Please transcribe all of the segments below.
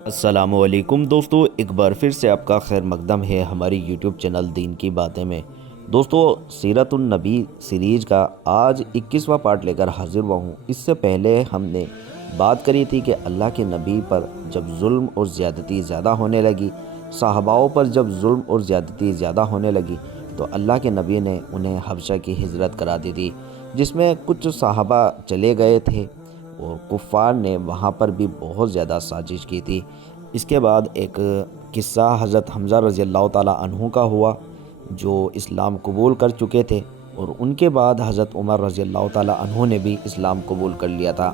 السلام علیکم دوستو، ایک بار پھر سے آپ کا خیر مقدم ہے ہماری یوٹیوب چینل دین کی باتیں میں۔ دوستو، سیرت النبی سیریز کا آج 21واں پارٹ لے کر حاضر ہوا ہوں۔ اس سے پہلے ہم نے بات کری تھی کہ اللہ کے نبی پر جب ظلم اور زیادتی زیادہ ہونے لگی، صحاباؤں پر جب ظلم اور زیادتی زیادہ ہونے لگی تو اللہ کے نبی نے انہیں حبشہ کی ہجرت کرا دی تھی، جس میں کچھ صحابہ چلے گئے تھے اور کفار نے وہاں پر بھی بہت زیادہ سازش کی تھی۔ اس کے بعد ایک قصہ حضرت حمزہ رضی اللہ تعالیٰ عنہ کا ہوا، جو اسلام قبول کر چکے تھے، اور ان کے بعد حضرت عمر رضی اللہ تعالیٰ عنہ نے بھی اسلام قبول کر لیا تھا۔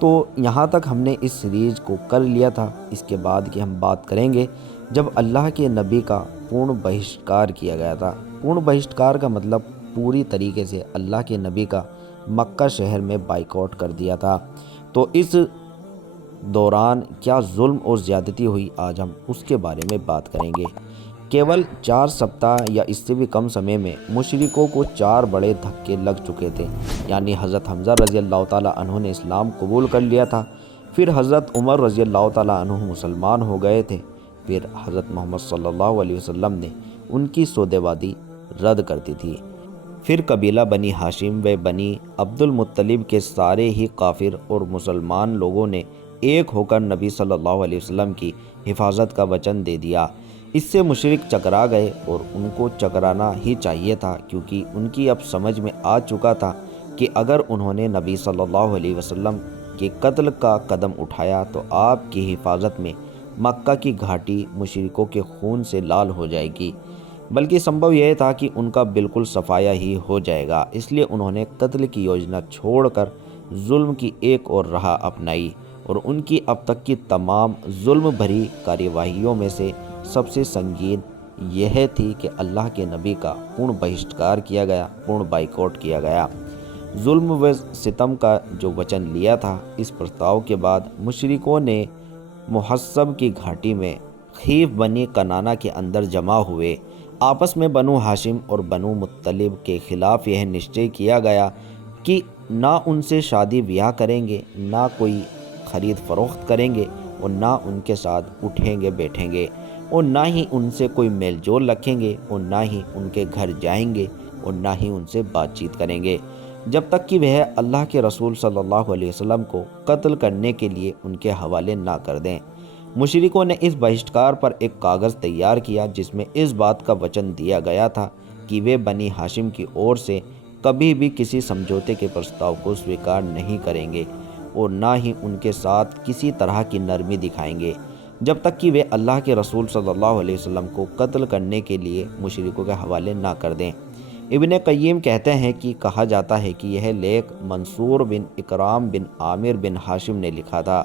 تو یہاں تک ہم نے اس سیریز کو کر لیا تھا۔ اس کے بعد کی ہم بات کریں گے جب اللہ کے نبی کا پورن بہشتکار کیا گیا تھا۔ پورن بہشتکار کا مطلب پوری طریقے سے اللہ کے نبی کا مکہ شہر میں بائیکاٹ کر دیا تھا۔ تو اس دوران کیا ظلم اور زیادتی ہوئی، آج ہم اس کے بارے میں بات کریں گے۔ کیول 4 سپتاہ یا اس سے بھی کم سمے میں مشرکوں کو 4 بڑے دھکے لگ چکے تھے، یعنی حضرت حمزہ رضی اللہ تعالیٰ عنہ نے اسلام قبول کر لیا تھا، پھر حضرت عمر رضی اللہ تعالیٰ عنہ مسلمان ہو گئے تھے، پھر حضرت محمد صلی اللہ علیہ وسلم نے ان کی سودے وادی رد کر دی تھی، پھر قبیلہ بنی ہاشم و بنی عبد المطلب کے سارے ہی کافر اور مسلمان لوگوں نے ایک ہو کر نبی صلی اللہ علیہ وسلم کی حفاظت کا وچن دے دیا۔ اس سے مشرک چکرا گئے، اور ان کو چکرانا ہی چاہیے تھا، کیونکہ ان کی اب سمجھ میں آ چکا تھا کہ اگر انہوں نے نبی صلی اللہ علیہ وسلم کے قتل کا قدم اٹھایا تو آپ کی حفاظت میں مکہ کی گھاٹی مشرکوں کے خون سے لال ہو جائے گی، بلکہ سمبھو یہ تھا کہ ان کا بالکل صفایا ہی ہو جائے گا۔ اس لیے انہوں نے قتل کی یوجنا چھوڑ کر ظلم کی ایک اور راہ اپنائی، اور ان کی اب تک کی تمام ظلم بھری کارروائیوں میں سے سب سے سنگین یہ تھی کہ اللہ کے نبی کا پورن بہشتکار کیا گیا، پورن بائیکاٹ کیا گیا۔ ظلم و ستم کا جو وچن لیا تھا، اس پرستاؤ کے بعد مشرکوں نے محصب کی گھاٹی میں خیف بنی کنانہ کے اندر جمع ہوئے۔ آپس میں بنو ہاشم اور بنو مطلب کے خلاف یہ نشچے کیا گیا کہ نہ ان سے شادی بیاہ کریں گے، نہ کوئی خرید فروخت کریں گے، اور نہ ان کے ساتھ اٹھیں گے بیٹھیں گے، اور نہ ہی ان سے کوئی میل جول رکھیں گے، اور نہ ہی ان کے گھر جائیں گے، اور نہ ہی ان سے بات چیت کریں گے، جب تک کہ وہ اللہ کے رسول صلی اللہ علیہ وسلم کو قتل کرنے کے لیے ان کے حوالے نہ کر دیں۔ مشرکوں نے اس بہشتکار پر ایک کاغذ تیار کیا، جس میں اس بات کا وچن دیا گیا تھا کہ وہ بنی ہاشم کی اور سے کبھی بھی کسی سمجھوتے کے پرستاؤ کو سویکار نہیں کریں گے، اور نہ ہی ان کے ساتھ کسی طرح کی نرمی دکھائیں گے، جب تک کہ وہ اللہ کے رسول صلی اللہ علیہ وسلم کو قتل کرنے کے لیے مشرکوں کے حوالے نہ کر دیں۔ ابن قیم کہتے ہیں کہ کہا جاتا ہے کہ یہ لکھ منصور بن اکرام بن عامر بن ہاشم نے لکھا تھا،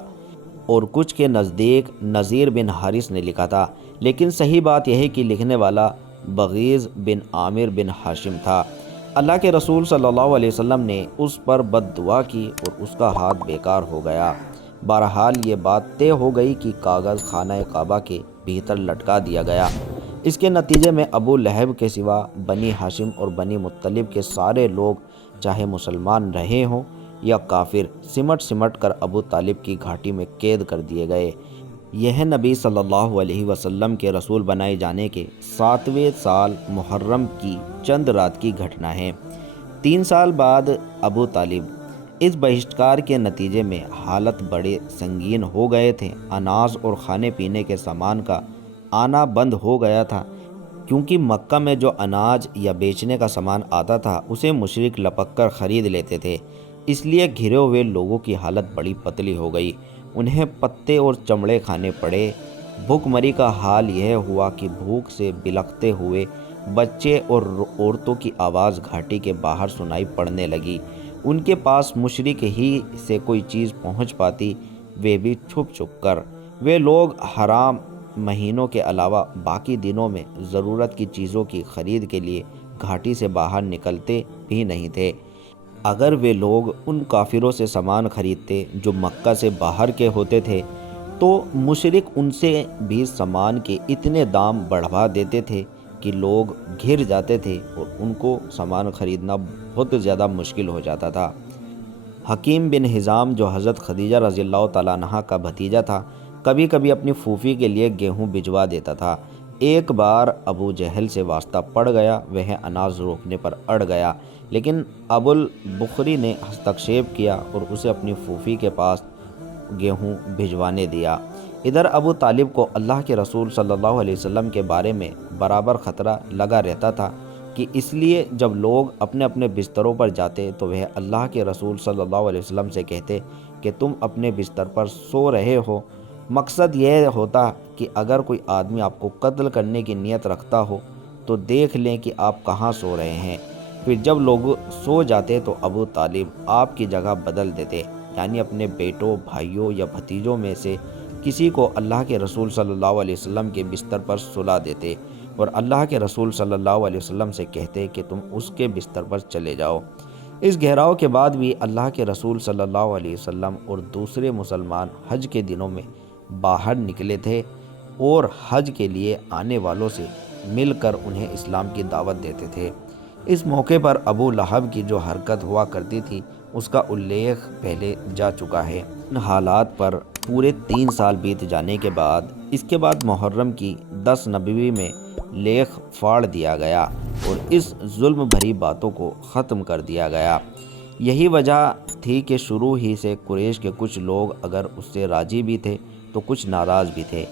اور کچھ کے نزدیک نذیر بن حارث نے لکھا تھا، لیکن صحیح بات یہ ہے کہ لکھنے والا بغیض بن عامر بن ہاشم تھا۔ اللہ کے رسول صلی اللہ علیہ وسلم نے اس پر بد دعا کی اور اس کا ہاتھ بیکار ہو گیا۔ بہرحال یہ بات طے ہو گئی کہ کاغذ خانہ کعبہ کے بھیتر لٹکا دیا گیا۔ اس کے نتیجے میں ابو لہب کے سوا بنی ہاشم اور بنی مطلب کے سارے لوگ، چاہے مسلمان رہے ہوں یا کافر، سمٹ کر ابو طالب کی گھاٹی میں قید کر دیے گئے۔ یہ نبی صلی اللہ علیہ وسلم کے رسول بنائے جانے کے 7ویں سال محرم کی چند رات کی گھٹنا ہے۔ 3 سال بعد ابو طالب اس بہشتکار کے نتیجے میں حالت بڑے سنگین ہو گئے تھے۔ اناج اور کھانے پینے کے سامان کا آنا بند ہو گیا تھا، کیونکہ مکہ میں جو اناج یا بیچنے کا سامان آتا تھا اسے مشرک لپک کر خرید لیتے تھے۔ اس لیے گھرے ہوئے لوگوں کی حالت بڑی پتلی ہو گئی، انہیں پتے اور چمڑے کھانے پڑے۔ بھوک مری کا حال یہ ہوا کہ بھوک سے بلکتے ہوئے بچے اور عورتوں کی آواز گھاٹی کے باہر سنائی پڑنے لگی۔ ان کے پاس مشرک ہی سے کوئی چیز پہنچ پاتی، وہ بھی چھپ چھپ کر۔ وہ لوگ حرام مہینوں کے علاوہ باقی دنوں میں ضرورت کی چیزوں کی خرید کے لیے گھاٹی سے باہر نکلتے بھی نہیں تھے۔ اگر وہ لوگ ان کافروں سے سامان خریدتے جو مکہ سے باہر کے ہوتے تھے، تو مشرک ان سے بھی سامان کے اتنے دام بڑھوا دیتے تھے کہ لوگ گھر جاتے تھے اور ان کو سامان خریدنا بہت زیادہ مشکل ہو جاتا تھا۔ حکیم بن حزام جو حضرت خدیجہ رضی اللہ تعالیٰ عنہا کا بھتیجا تھا، کبھی کبھی اپنی پھوپھی کے لیے گیہوں بھجوا دیتا تھا۔ ایک بار ابو جہل سے واسطہ پڑ گیا، وہ اناج روکنے پر اڑ گیا، لیکن ابو البختری نے ہستکشیپ کیا اور اسے اپنی پھوپھی کے پاس گیہوں بھجوانے دیا۔ ادھر ابو طالب کو اللہ کے رسول صلی اللہ علیہ وسلم کے بارے میں برابر خطرہ لگا رہتا تھا، کہ اس لیے جب لوگ اپنے اپنے بستروں پر جاتے تو وہ اللہ کے رسول صلی اللہ علیہ وسلم سے کہتے کہ تم اپنے بستر پر سو رہے ہو۔ مقصد یہ ہوتا کہ اگر کوئی آدمی آپ کو قتل کرنے کی نیت رکھتا ہو تو دیکھ لیں کہ آپ کہاں سو رہے ہیں۔ پھر جب لوگ سو جاتے تو ابو طالب آپ کی جگہ بدل دیتے، یعنی اپنے بیٹوں، بھائیوں یا بھتیجوں میں سے کسی کو اللہ کے رسول صلی اللہ علیہ وسلم کے بستر پر سلا دیتے اور اللہ کے رسول صلی اللہ علیہ وسلم سے کہتے کہ تم اس کے بستر پر چلے جاؤ۔ اس گھیراؤ کے بعد بھی اللہ کے رسول صلی اللہ علیہ وسلم اور دوسرے مسلمان حج کے دنوں میں باہر نکلے تھے اور حج کے لیے آنے والوں سے مل کر انہیں اسلام کی دعوت دیتے تھے۔ اس موقع پر ابو لہب کی جو حرکت ہوا کرتی تھی اس کا الیخ پہلے جا چکا ہے۔ ان حالات پر پورے 3 سال بیت جانے کے بعد اس کے بعد محرم کی 10 نبوی میں لیخ پھاڑ دیا گیا اور اس ظلم بھری باتوں کو ختم کر دیا گیا۔ یہی وجہ تھی کہ شروع ہی سے قریش کے کچھ لوگ اگر اس سے راضی بھی تھے تو کچھ ناراض بھی تھے۔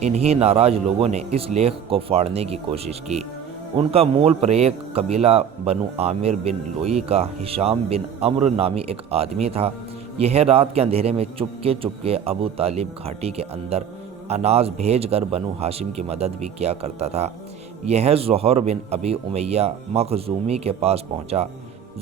انہی ناراض لوگوں نے اس لیخ کو پھاڑنے کی کوشش کی۔ ان کا مول پر ایک قبیلہ بنو عامر بن لوئی کا ہشام بن عمرو نامی ایک آدمی تھا۔ یہ رات کے اندھیرے میں چپکے چپکے ابو طالب گھاٹی کے اندر اناج بھیج کر بنو ہاشم کی مدد بھی کیا کرتا تھا۔ یہ زہر بن ابی امیہ مخزومی کے پاس پہنچا۔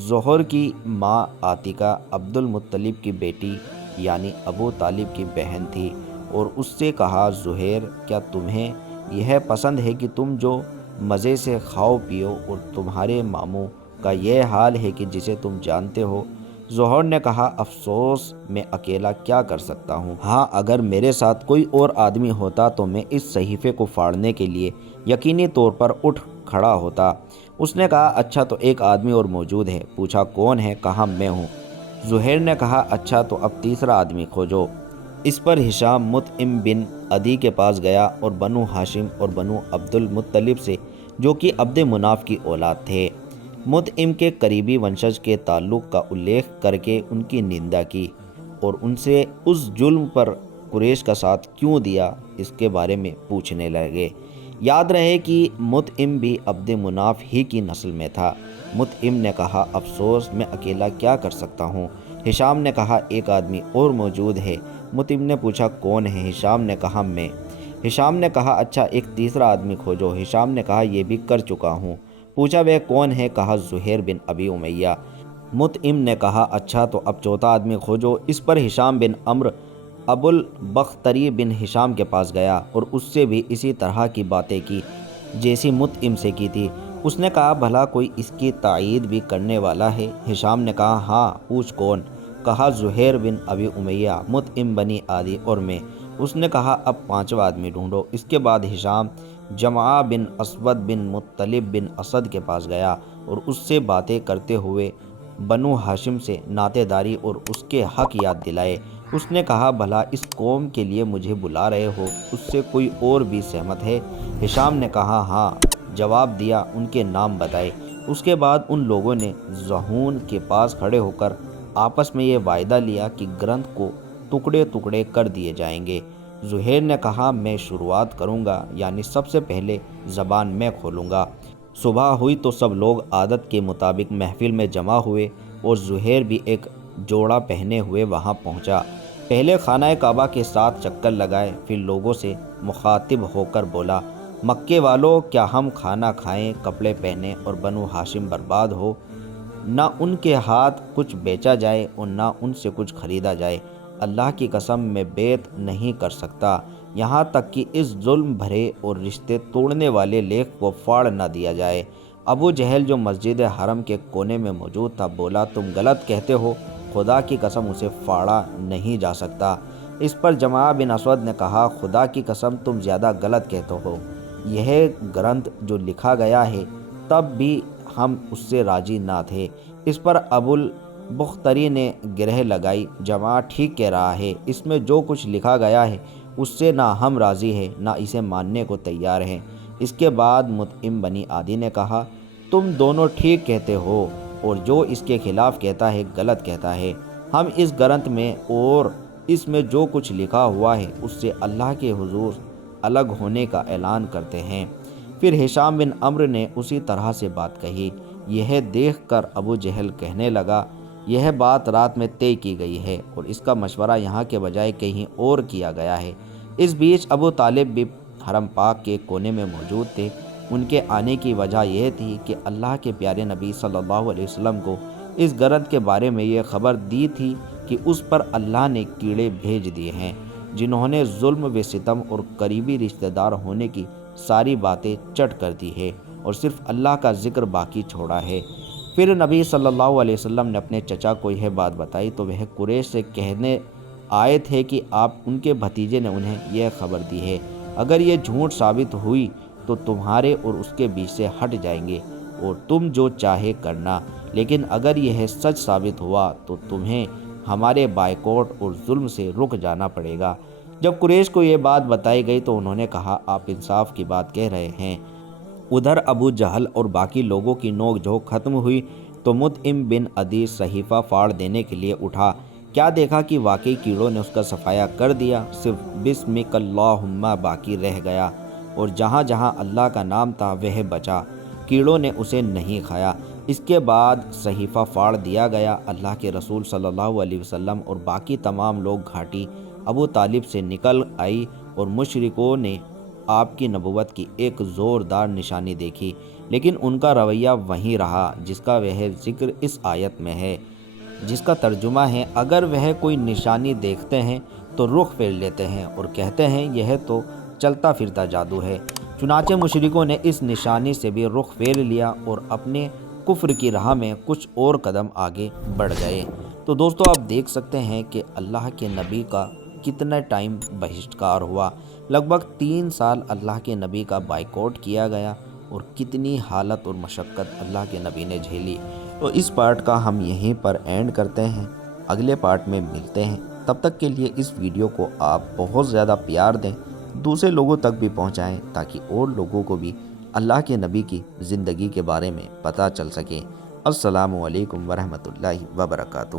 زہر کی ماں عاتکہ عبد المطلب کی بیٹی یعنی ابو طالب کی بہن تھی اور اس سے کہا، زہیر کیا تمہیں یہ پسند ہے کہ تم جو مزے سے کھاؤ پیو اور تمہارے ماموں کا یہ حال ہے کہ جسے تم جانتے ہو؟ زہر نے کہا، افسوس میں اکیلا کیا کر سکتا ہوں، ہاں اگر میرے ساتھ کوئی اور آدمی ہوتا تو میں اس صحیفے کو پھاڑنے کے لیے یقینی طور پر اٹھ کھڑا ہوتا۔ اس نے کہا، اچھا تو ایک آدمی اور موجود ہے؟ پوچھا، کون ہے؟ کہا، میں ہوں۔ زہیر نے کہا، اچھا تو اب تیسرا آدمی کھوجو۔ اس پر ہشام مطعم بن عدی کے پاس گیا اور بنو ہاشم اور بنو عبد المطلب سے جو کہ عبد مناف کی اولاد تھے مطعم کے قریبی ونشج کے تعلق کا الیخ کر کے ان کی نندا کی اور ان سے اس جرم پر قریش کا ساتھ کیوں دیا اس کے بارے میں پوچھنے لگے۔ یاد رہے کہ مطعم بھی عبد مناف ہی کی نسل میں تھا۔ مطعم نے کہا، افسوس میں اکیلا کیا کر سکتا ہوں۔ ہشام نے کہا، ایک آدمی اور موجود ہے۔ مطعم نے پوچھا، کون ہے؟ ہشام نے کہا، میں۔ ہشام نے کہا، اچھا ایک تیسرا آدمی کھوجو۔ ہشام نے کہا، یہ بھی کر چکا ہوں۔ پوچھا، وہ کون ہے؟ کہا، زہیر بن ابی امیہ۔ مطعم نے کہا، اچھا تو اب چوتھا آدمی کھوجو۔ اس پر ہشام بن عمرو ابو البختری بن ہشام کے پاس گیا اور اس سے بھی اسی طرح کی باتیں کی جیسی مطعم سے کی تھی۔ اس نے کہا، بھلا کوئی اس کی تائید بھی کرنے والا ہے؟ ہشام نے کہا، ہاں پوچھ کون؟ کہا، زہیر بن ابی امیہ، مطعم بنی عدی اور میں۔ اس نے کہا، اب پانچواں آدمی ڈھونڈو۔ اس کے بعد ہشام جمعہ بن اسود بن مطلب بن اسد کے پاس گیا اور اس سے باتیں کرتے ہوئے بنو ہاشم سے ناطے داری اور اس کے حق یاد دلائے۔ اس نے کہا، بھلا اس قوم کے لیے مجھے بلا رہے ہو؟ اس سے کوئی اور بھی سہمت ہے؟ ہشام نے کہا، ہاں۔ جواب دیا، ان کے نام بتائے۔ اس کے بعد ان لوگوں نے زہون کے پاس کھڑے ہو کر آپس میں یہ وعدہ لیا کہ گرنتھ کو ٹکڑے ٹکڑے کر دیے جائیں گے۔ زہیر نے کہا، میں شروعات کروں گا، یعنی سب سے پہلے زبان میں کھولوں گا۔ صبح ہوئی تو سب لوگ عادت کے مطابق محفل میں جمع ہوئے اور زہیر بھی ایک جوڑا پہنے ہوئے وہاں پہنچا۔ پہلے خانہ کعبہ کے 7 چکر لگائے، پھر لوگوں سے مخاطب ہو کر بولا، مکے والو، کیا ہم کھانا کھائیں، کپڑے پہنیں اور بنو ہاشم برباد ہو؟ نہ ان کے ہاتھ کچھ بیچا جائے اور نہ ان سے کچھ خریدا جائے۔ اللہ کی قسم میں بیعت نہیں کر سکتا یہاں تک کہ اس ظلم بھرے اور رشتے توڑنے والے لیخ کو پھاڑ نہ دیا جائے۔ ابو جہل جو مسجد حرم کے کونے میں موجود تھا بولا، تم غلط کہتے ہو، خدا کی قسم اسے پھاڑا نہیں جا سکتا۔ اس پر جمعہ بن اسود نے کہا، خدا کی قسم تم زیادہ غلط کہتے ہو، یہ گرنتھ جو لکھا گیا ہے تب بھی ہم اس سے راضی نہ تھے۔ اس پر ابو البختری نے گرہ لگائی، جمعہ ٹھیک کہہ رہا ہے، اس میں جو کچھ لکھا گیا ہے اس سے نہ ہم راضی ہیں نہ اسے ماننے کو تیار ہیں۔ اس کے بعد مطعم بنی عدی نے کہا، تم دونوں ٹھیک کہتے ہو اور جو اس کے خلاف کہتا ہے غلط کہتا ہے۔ ہم اس گرنتھ میں اور اس میں جو کچھ لکھا ہوا ہے اس سے اللہ کے حضور الگ ہونے کا اعلان کرتے ہیں۔ پھر ہشام بن عمرو نے اسی طرح سے بات کہی۔ یہ دیکھ کر ابو جہل کہنے لگا، یہ بات رات میں طے کی گئی ہے اور اس کا مشورہ یہاں کے بجائے کہیں اور کیا گیا ہے۔ اس بیچ ابو طالب بھی حرم پاک کے کونے میں موجود تھے۔ ان کے آنے کی وجہ یہ تھی کہ اللہ کے پیارے نبی صلی اللہ علیہ وسلم کو اس گرد کے بارے میں یہ خبر دی تھی کہ اس پر اللہ نے کیڑے بھیج دیے ہیں جنہوں نے ظلم و ستم اور قریبی رشتہ دار ہونے کی ساری باتیں چٹ کر دی ہے اور صرف اللہ کا ذکر باقی چھوڑا ہے۔ پھر نبی صلی اللہ علیہ وسلم نے اپنے چچا کو یہ بات بتائی تو وہ قریش سے کہنے آئے تھے کہ آپ ان کے بھتیجے نے انہیں یہ خبر دی ہے۔ اگر یہ جھوٹ ثابت ہوئی تو تمہارے اور اس کے بیچ سے ہٹ جائیں گے اور تم جو چاہے کرنا، لیکن اگر یہ سچ ثابت ہوا تو تمہیں ہمارے بائیکاٹ اور ظلم سے رک جانا پڑے گا۔ جب قریش کو یہ بات بتائی گئی تو انہوں نے کہا، آپ انصاف کی بات کہہ رہے ہیں۔ ادھر ابو جہل اور باقی لوگوں کی نوک جھوک ختم ہوئی تو مطعم بن عدی صحیفہ پھاڑ دینے کے لیے اٹھا۔ کیا دیکھا کہ واقعی کیڑوں نے اس کا صفایا کر دیا، صرف بسمک اللہم باقی رہ گیا اور جہاں جہاں اللہ کا نام تھا وہ بچا، کیڑوں نے اسے نہیں کھایا۔ اس کے بعد صحیفہ پھاڑ دیا گیا۔ اللہ کے رسول صلی اللہ علیہ وسلم اور باقی تمام لوگ گھاٹی ابو طالب سے نکل آئی اور مشرکوں نے آپ کی نبوت کی ایک زوردار نشانی دیکھی، لیکن ان کا رویہ وہیں رہا جس کا وہ ذکر اس آیت میں ہے، جس کا ترجمہ ہے، اگر وہ کوئی نشانی دیکھتے ہیں تو رخ پھیر لیتے ہیں اور کہتے ہیں یہ تو چلتا پھرتا جادو ہے۔ چنانچہ مشرکوں نے اس نشانی سے بھی رخ پھیر لیا اور اپنے کفر کی راہ میں کچھ اور قدم آگے بڑھ گئے۔ تو دوستو آپ دیکھ سکتے ہیں کہ اللہ کے نبی کا کتنا ٹائم بہشتکار ہوا، لگ بھگ 3 سال اللہ کے نبی کا بائیکاٹ کیا گیا اور کتنی حالت اور مشقت اللہ کے نبی نے جھیلی۔ تو اس پارٹ کا ہم یہیں پر اینڈ کرتے ہیں، اگلے پارٹ میں ملتے ہیں۔ تب تک کے لیے اس ویڈیو کو آپ بہت زیادہ پیار دیں، دوسرے لوگوں تک بھی پہنچائیں تاکہ اور لوگوں کو بھی اللہ کے نبی کی زندگی کے بارے میں پتہ چل سکے۔ السلام علیکم ورحمۃ اللہ وبرکاتہ۔